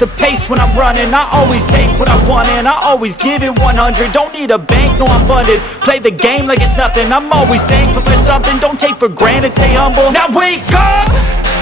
the pace when I'm running. I always take what I want and I always give it 100. Don't need a bank, no I'm funded. Play the game like it's nothing. I'm always thankful for something. Don't take for granted, stay humble. Now wake up!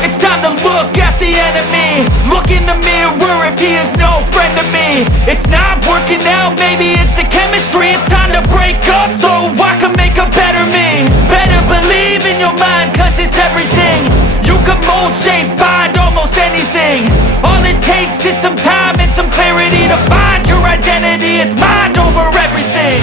It's time to look at the enemy. Look in the mirror if he is no friend to me. It's not working out, maybe it's the chemistry. It's time to break up so I can make a better me. Better believe in your mind, cause it's everything. You can mold, shape, find almost anything. All it takes is some time and some clarity to find your identity. It's mind over everything.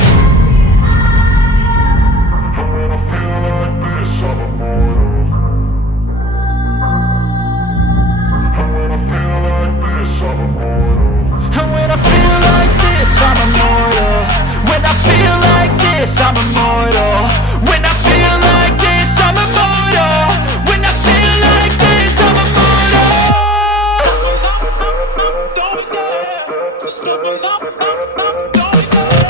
And when I feel like this, I'm immortal. When I feel like this, I'm immortal. When I feel like this, I'm immortal. When I feel like this, I'm immortal. Don't be scared. Just level up, don't be scared.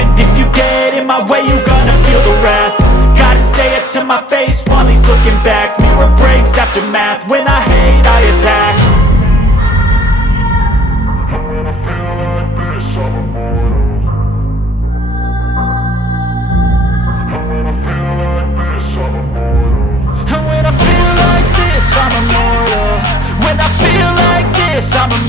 And if you get in my way, you gonna feel the wrath. Gotta say it to my face while he's looking back. Mirror breaks after math. When I hate, I attack. And when I feel like this, I'm immortal. And when I feel like this, I'm immortal. And when I feel like this, I'm immortal. When I feel like this, I'm immortal.